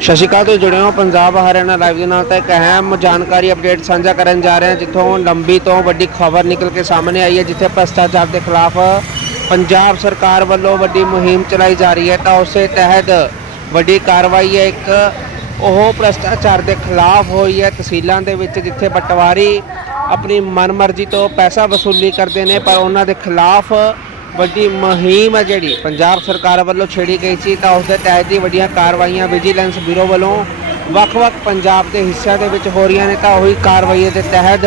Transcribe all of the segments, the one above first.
ਸਤਿ ਸ਼੍ਰੀ ਅਕਾਲ, ਤੁਸੀਂ ਜੁੜੇ ਹੋ ਪੰਜਾਬ ਹਰਿਆਣਾ ਲਾਈਵ ਦੇ ਨਾਲ ਤਾਂ ਇੱਕ ਅਹਿਮ ਜਾਣਕਾਰੀ ਅਪਡੇਟ ਸਾਂਝਾ ਕਰਨ ਜਾ ਰਹੇ ਹਾਂ, ਜਿੱਥੋਂ ਲੰਬੀ ਤੋਂ ਵੱਡੀ ਖਬਰ ਨਿਕਲ ਕੇ ਸਾਹਮਣੇ ਆਈ ਹੈ, ਜਿੱਥੇ ਭ੍ਰਸ਼ਟਾਚਾਰ ਦੇ ਖਿਲਾਫ ਪੰਜਾਬ ਸਰਕਾਰ ਵੱਲੋਂ ਵੱਡੀ ਮੁਹਿੰਮ ਚਲਾਈ ਜਾ ਰਹੀ ਹੈ, ਤਾਂ ਉਸੇ ਤਹਿਤ ਵੱਡੀ ਕਾਰਵਾਈ ਹੈ, ਇੱਕ ਉਹ ਭ੍ਰਸ਼ਟਾਚਾਰ ਦੇ ਖਿਲਾਫ ਹੋਈ ਹੈ, ਤਹਿਸੀਲਾਂ ਦੇ ਵਿੱਚ ਜਿੱਥੇ ਪਟਵਾਰੀ ਆਪਣੀ ਮਨਮਰਜ਼ੀ ਤੋਂ ਪੈਸਾ ਵਸੂਲੀ ਕਰਦੇ ਨੇ, ਪਰ ਉਹਨਾਂ ਦੇ ਖਿਲਾਫ ਵੱਡੀ ਮੁਹਿੰਮ ਹੈ ਜਿਹੜੀ। ਪੰਜਾਬ ਸਰਕਾਰ ਵੱਲੋਂ ਛੇੜੀ ਗਈ ਸੀ ਤਾਂ ਉਸ ਦੇ ਤਹਿਤ ਹੀ ਵੱਡੀਆਂ ਕਾਰਵਾਈਆਂ ਵਿਜੀਲੈਂਸ ਬਿਊਰੋ ਵੱਲੋਂ ਵੱਖ-ਵੱਖ ਪੰਜਾਬ ਦੇ ਹਿੱਸਿਆਂ ਦੇ ਵਿੱਚ ਹੋ ਰਹੀਆਂ ਨੇ ਤਾਂ ਉਹੀ ਕਾਰਵਾਈ ਦੇ ਤਹਿਤ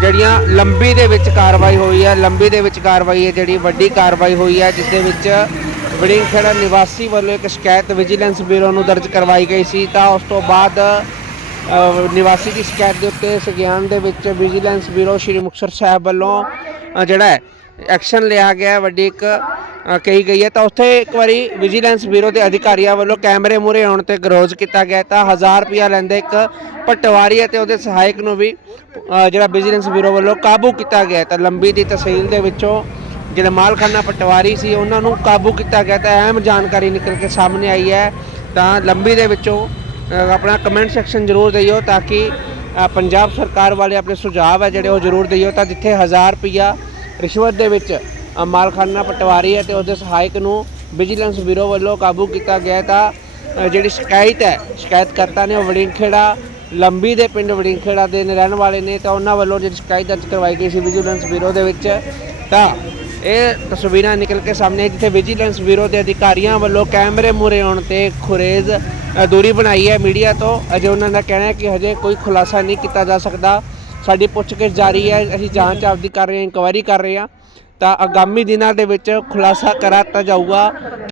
ਜਿਹੜੀਆਂ ਲੰਬੀ ਦੇ ਵਿੱਚ ਕਾਰਵਾਈ ਹੋਈ ਹੈ, ਲੰਬੀ ਦੇ ਵਿੱਚ ਕਾਰਵਾਈ ਹੈ, ਜਿਹੜੀ ਵੱਡੀ ਕਾਰਵਾਈ ਹੋਈ ਹੈ, ਜਿਸ ਦੇ ਵਿੱਚ ਵੜਿੰਗਖੇੜਾ ਨਿਵਾਸੀ ਵੱਲੋਂ ਇੱਕ ਸ਼ਿਕਾਇਤ ਵਿਜੀਲੈਂਸ ਬਿਊਰੋ ਨੂੰ ਦਰਜ ਕਰਵਾਈ ਗਈ ਸੀ ਤਾਂ ਉਸ ਤੋਂ ਬਾਅਦ ਨਿਵਾਸੀ ਦੀ ਸ਼ਿਕਾਇਤ ਦੇ ਉੱਤੇ ਸੰਗਿਆਨ ਦੇ ਵਿੱਚ ਵਿਜੀਲੈਂਸ ਬਿਊਰੋ ਸ਼੍ਰੀ ਮੁਕਤਸਰ ਸਾਹਿਬ ਵੱਲੋਂ ਜਿਹੜਾ ਹੈ ਐਕਸ਼ਨ ਲਿਆ ਗਿਆ, ਵੱਡੀ ਇੱਕ ਕਹੀ ਗਈ ਹੈ। ਤਾਂ ਉੱਥੇ ਇੱਕ ਵਾਰੀ ਵਿਜੀਲੈਂਸ ਬਿਊਰੋ ਦੇ ਅਧਿਕਾਰੀਆਂ ਵੱਲੋਂ ਕੈਮਰੇ ਮੂਹਰੇ ਆਉਣ ਤੇ ਗਰੋਜ਼ ਕੀਤਾ ਗਿਆ। ਤਾਂ 1000 ਰੁਪਿਆ ਲੈਂਦੇ ਇੱਕ ਪਟਵਾਰੀ ਅਤੇ ਉਹਦੇ ਸਹਾਇਕ ਨੂੰ ਵੀ ਜਿਹੜਾ ਵਿਜੀਲੈਂਸ ਬਿਊਰੋ ਵੱਲੋਂ ਕਾਬੂ ਕੀਤਾ ਗਿਆ। ਤਾਂ ਲੰਬੀ ਦੀ ਤਹਿਸੀਲ ਦੇ ਵਿੱਚੋਂ ਜਿਹੜੇ ਮਾਲਖਾਨਾ ਪਟਵਾਰੀ ਸੀ, ਉਹਨਾਂ ਨੂੰ ਕਾਬੂ ਕੀਤਾ ਗਿਆ। ਤਾਂ ਅਹਿਮ ਜਾਣਕਾਰੀ ਨਿਕਲ ਕੇ ਸਾਹਮਣੇ ਆਈ ਹੈ। ਤਾਂ ਲੰਬੀ ਦੇ ਵਿੱਚੋਂ ਆਪਣਾ ਕਮੈਂਟ ਸੈਕਸ਼ਨ ਜ਼ਰੂਰ ਦਿਓ ਤਾਂ ਕਿ ਪੰਜਾਬ ਸਰਕਾਰ ਵਾਲੇ ਆਪਣੇ ਸੁਝਾਅ ਹੈ ਜਿਹੜੇ ਉਹ ਜ਼ਰੂਰ ਦਿਓ। ਤਾਂ ਜਿੱਥੇ 1000 ਰੁਪਿਆ ਰਿਸ਼ਵਤ ਦੇ ਵਿੱਚ ਮਾਲਖਾਨਾ ਪਟਵਾਰੀ ਹੈ ਤੇ ਉਹਦੇ ਸਹਾਇਕ ਨੂੰ ਵਿਜੀਲੈਂਸ ਬਿਊਰੋ ਵੱਲੋਂ ਕਾਬੂ ਕੀਤਾ ਗਿਆ ਤਾਂ ਜਿਹੜੀ ਸ਼ਿਕਾਇਤ ਹੈ, ਸ਼ਿਕਾਇਤਕਰਤਾ ਨੇ ਉਹ ਵੜਿੰਖੇੜਾ, ਲੰਬੀ ਦੇ ਪਿੰਡ ਵੜਿੰਖੇੜਾ ਦੇ ਰਹਿਣ ਵਾਲੇ ਨੇ ਤਾਂ ਉਹਨਾਂ ਵੱਲੋਂ ਜਿਹੜੀ ਸ਼ਿਕਾਇਤ ਦਰਜ ਕਰਵਾਈ ਗਈ ਸੀ ਵਿਜੀਲੈਂਸ ਬਿਊਰੋ ਦੇ ਵਿੱਚ। ਤਾਂ ਇਹ ਤਸਵੀਰਾਂ ਨਿਕਲ ਕੇ ਸਾਹਮਣੇ ਜਿੱਥੇ ਵਿਜੀਲੈਂਸ ਬਿਊਰੋ ਦੇ ਅਧਿਕਾਰੀਆਂ ਵੱਲੋਂ ਕੈਮਰੇ ਮੂਹਰੇ ਆਉਣ ਤੇ ਖੁਰੇਜ਼ ਦੂਰੀ ਬਣਾਈ ਹੈ ਮੀਡੀਆ ਤੋਂ। ਅਜੇ ਉਹਨਾਂ ਦਾ ਕਹਿਣਾ ਹੈ ਕਿ ਹਜੇ ਕੋਈ ਖੁਲਾਸਾ ਨਹੀਂ ਕੀਤਾ ਜਾ ਸਕਦਾ। ਸਾਡੀ ਪੁੱਛਗਿੱਛ ਜਾਰੀ ਹੈ, ਅਸੀਂ ਜਾਂਚ ਆਪਦੀ ਕਰ ਰਹੇ ਹਾਂ, ਇਨਕੁਆਇਰੀ ਕਰ ਰਹੇ ਹਾਂ, ਤਾਂ ਆਗਾਮੀ ਦਿਨਾਂ ਦੇ ਵਿੱਚ ਖੁਲਾਸਾ ਕਰਾਤਾ ਜਾਊਗਾ।